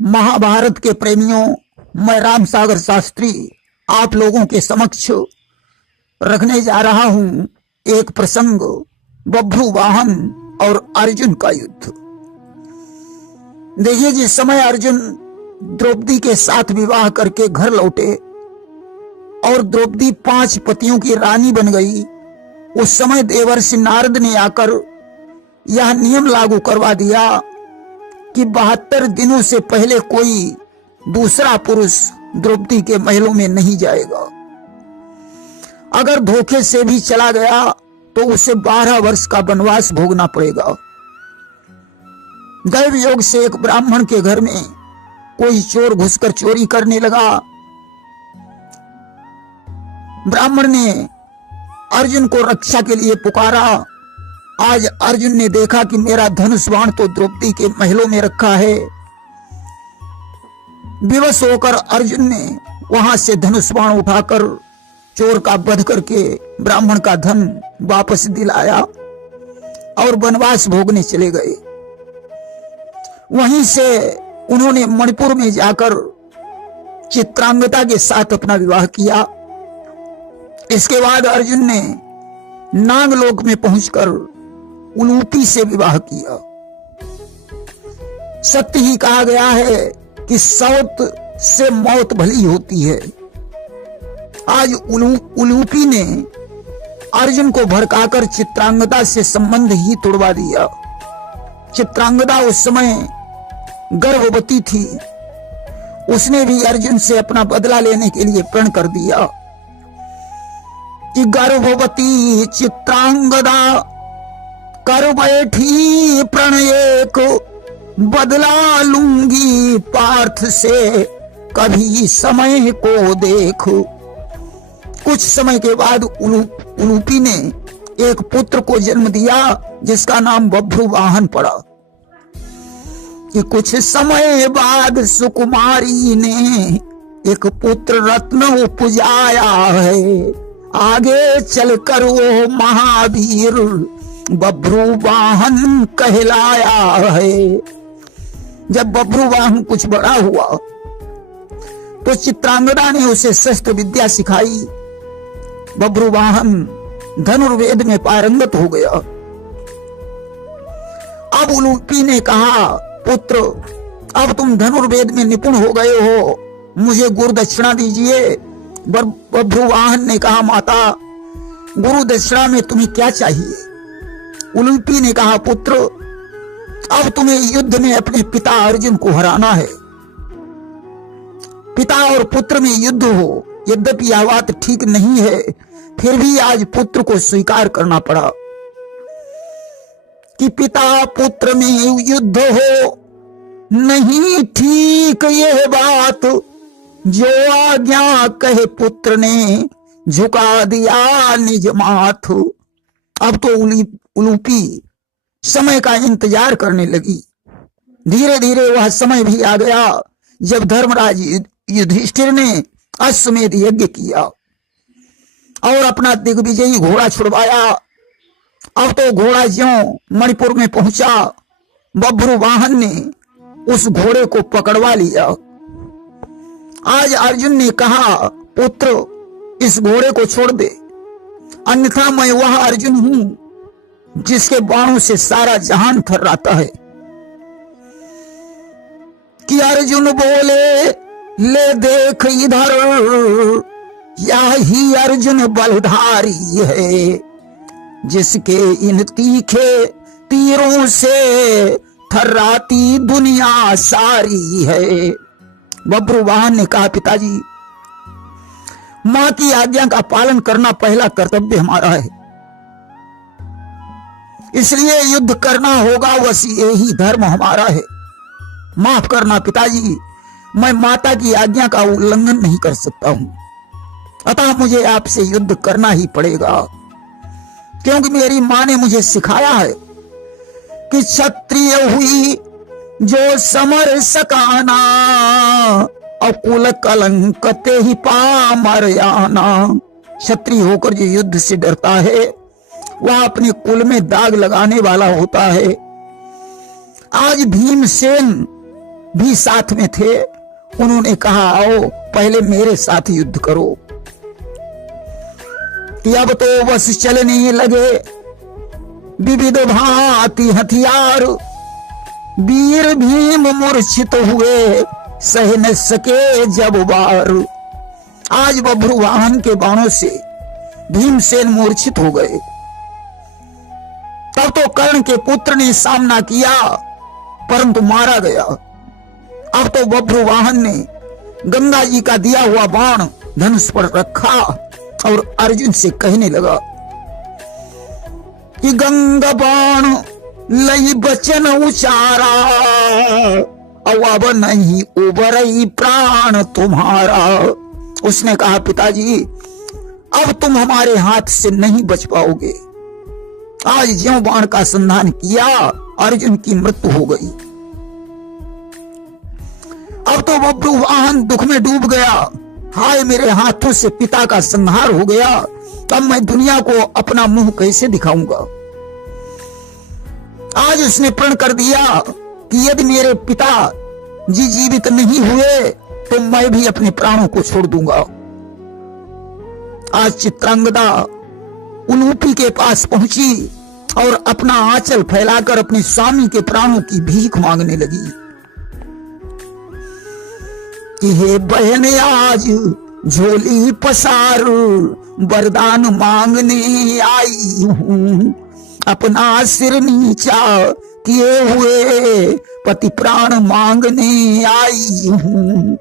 महाभारत के प्रेमियों, मैं राम सागर शास्त्री आप लोगों के समक्ष रखने जा रहा हूं एक प्रसंग, बभ्रुवाहन और अर्जुन का युद्ध। देखिए, जिस समय अर्जुन द्रौपदी के साथ विवाह करके घर लौटे और द्रौपदी 5 पतियों की रानी बन गई, उस समय देवर्षि नारद ने आकर यह नियम लागू करवा दिया कि 72 दिनों से पहले कोई दूसरा पुरुष द्रौपदी के महलों में नहीं जाएगा। अगर धोखे से भी चला गया तो उसे 12 वर्ष का वनवास भोगना पड़ेगा। दैव योग से एक ब्राह्मण के घर में कोई चोर घुसकर चोरी करने लगा। ब्राह्मण ने अर्जुन को रक्षा के लिए पुकारा। आज अर्जुन ने देखा कि मेरा धनुष बाण तो द्रौपदी के महलों में रखा है। विवश होकर अर्जुन ने वहां से धनुष बाण उठाकर चोर का वध करके ब्राह्मण का धन वापस दिलाया और वनवास भोगने चले गए। वहीं से उन्होंने मणिपुर में जाकर चित्रांगदा के साथ अपना विवाह किया। इसके बाद अर्जुन ने नागलोक में पहुंचकर उलूपी से विवाह किया। सत्य ही कहा गया है कि सौत से मौत भली होती है। आज उलूपी ने अर्जुन को भड़काकर चित्रांगदा से संबंध ही तोड़वा दिया। चित्रांगदा उस समय गर्भवती थी। उसने भी अर्जुन से अपना बदला लेने के लिए प्रण कर दिया कि गर्भवती चित्रांगदा कर बैठी प्रण एक, बदला लूंगी पार्थ से कभी समय को देख। कुछ समय के बाद उलूपी ने एक पुत्र को जन्म दिया जिसका नाम बभ्रुवाहन पड़ा। कि कुछ समय बाद सुकुमारी ने एक पुत्र रत्न उपजाया है, आगे चलकर वो महावीर बभ्रुवाहन कहलाया है। जब बभ्रुवाहन कुछ बड़ा हुआ तो चित्रांगदा ने उसे शस्त्र विद्या सिखाई। बभ्रुवाहन धनुर्वेद में पारंगत हो गया। अब उलूपी ने कहा, पुत्र अब तुम धनुर्वेद में निपुण हो गए हो, मुझे गुरु दक्षिणा दीजिए। बभ्रुवाहन ने कहा, माता गुरु दक्षिणा में तुम्हें क्या चाहिए? उलूपी ने कहा, पुत्र अब तुम्हें युद्ध में अपने पिता अर्जुन को हराना है। पिता और पुत्र में युद्ध हो, यद्यपि यह बात ठीक नहीं है, फिर भी आज पुत्र को स्वीकार करना पड़ा कि पिता पुत्र में युद्ध हो। नहीं ठीक यह बात, जो आज्ञा कहे पुत्र ने झुका दिया निज माथ। अब तो उलूपी समय का इंतजार करने लगी। धीरे धीरे वह समय भी आ गया जब धर्मराज युधिष्ठिर ने अश्वमेध यज्ञ किया और अपना दिग्विजयी घोड़ा छुड़वाया। अब तो घोड़ा ज्यों मणिपुर में पहुंचा, बभ्रुवाहन ने उस घोड़े को पकड़वा लिया। आज अर्जुन ने कहा, पुत्र इस घोड़े को छोड़ दे, अन्यथा मैं वह अर्जुन हूं जिसके बाणों से सारा जहान थर्राता है। कि अर्जुन बोले, ले देख इधर, यही अर्जुन बलधारी है, जिसके इन तीखे तीरों से थर्राती दुनिया सारी है। बभ्रुवाहन ने कहा, पिताजी मां की आज्ञा का पालन करना पहला कर्तव्य हमारा है, इसलिए युद्ध करना होगा, बस यही धर्म हमारा है। माफ करना पिताजी, मैं माता की आज्ञा का उल्लंघन नहीं कर सकता हूं, अतः मुझे आपसे युद्ध करना ही पड़ेगा। क्योंकि मेरी मां ने मुझे सिखाया है कि क्षत्रिय हुई जो समर सकाना, अकुल कलंक ते ही पामर आना। क्षत्रिय होकर जो युद्ध से डरता है वह अपने कुल में दाग लगाने वाला होता है। आज भीमसेन भी साथ में थे। उन्होंने कहा आओ पहले मेरे साथ युद्ध करो। अब तो बस चलने लगे विविध भांति हथियार। वीर भीम मूर्छित हुए सह न सके जब वार। आज बभ्रुवाहन के बाणों से भीमसेन मूर्छित हो गए। तब तो कर्ण के पुत्र ने सामना किया परंतु मारा गया। अब तो बभ्रुवाहन ने गंगा जी का दिया हुआ बाण धनुष पर रखा और अर्जुन से कहने लगा कि गंगा बाण लई बचन उचारा, अब नहीं उबरई प्राण तुम्हारा। उसने कहा पिताजी अब तुम हमारे हाथ से नहीं बच पाओगे। आज ज्यों बाण का संधान किया अर्जुन की मृत्यु हो गई। अब तो बभ्रुवाहन दुख में डूब गया। हाय मेरे हाथों से पिता का संहार हो गया, तब मैं दुनिया को अपना मुंह कैसे दिखाऊंगा। आज उसने प्रण कर दिया कि यदि मेरे पिता जी जीवित नहीं हुए तो मैं भी अपने प्राणों को छोड़ दूंगा। आज चित्रांगदा उलूपी के पास पहुंची और अपना आंचल फैलाकर अपने स्वामी के प्राणों की भीख मांगने लगी कि हे बहन आज झोली पसार, वरदान मांगने आई हूं। अपना सिर नीचा किए हुए पति प्राण मांगने आई हूं।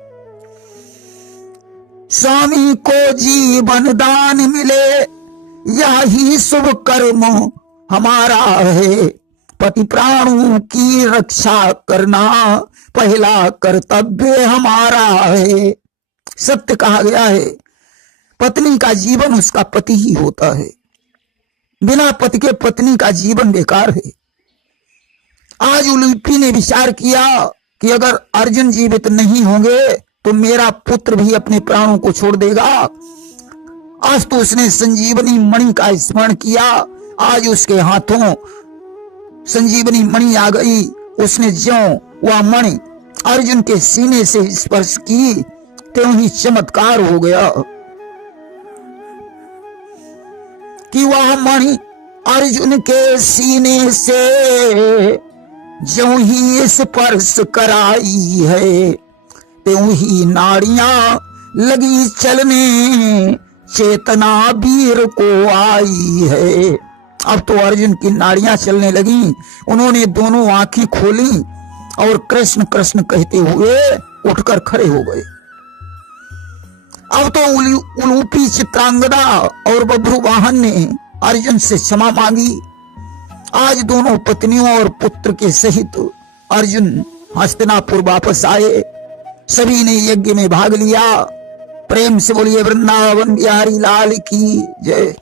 स्वामी को जीवन दान मिले यही शुभ कर्म हमारा है। पति प्राणों की रक्षा करना पहला कर्तव्य हमारा है। सत्य कहा गया है पत्नी का जीवन उसका पति ही होता है। बिना पति के पत्नी का जीवन बेकार है। आज उलूपी ने विचार किया कि अगर अर्जुन जीवित नहीं होंगे तो मेरा पुत्र भी अपने प्राणों को छोड़ देगा। आज तो उसने संजीवनी मणि का स्मरण किया। आज उसके हाथों संजीवनी मणि आ गई। उसने ज्यों वह मणि अर्जुन के सीने से स्पर्श की त्यों ही चमत्कार हो गया कि वह मणि अर्जुन के सीने से ज्यों ही स्पर्श कराई है त्यों ही नाड़ियां लगी चलने, चेतना वीर को आई है। अब तो अर्जुन की नाड़ियां चलने लगी। उन्होंने दोनों आंखें खोली और कृष्ण कृष्ण कहते हुए उठकर खड़े हो गए। अब तो उलूपी चित्रांगदा और बभ्रुवाहन ने अर्जुन से क्षमा मांगी। आज दोनों पत्नियों और पुत्र के सहित अर्जुन हस्तिनापुर वापस आए। सभी ने यज्ञ में भाग लिया। प्रेम से बोलिए वृंदावन बिहारी लाल की जय।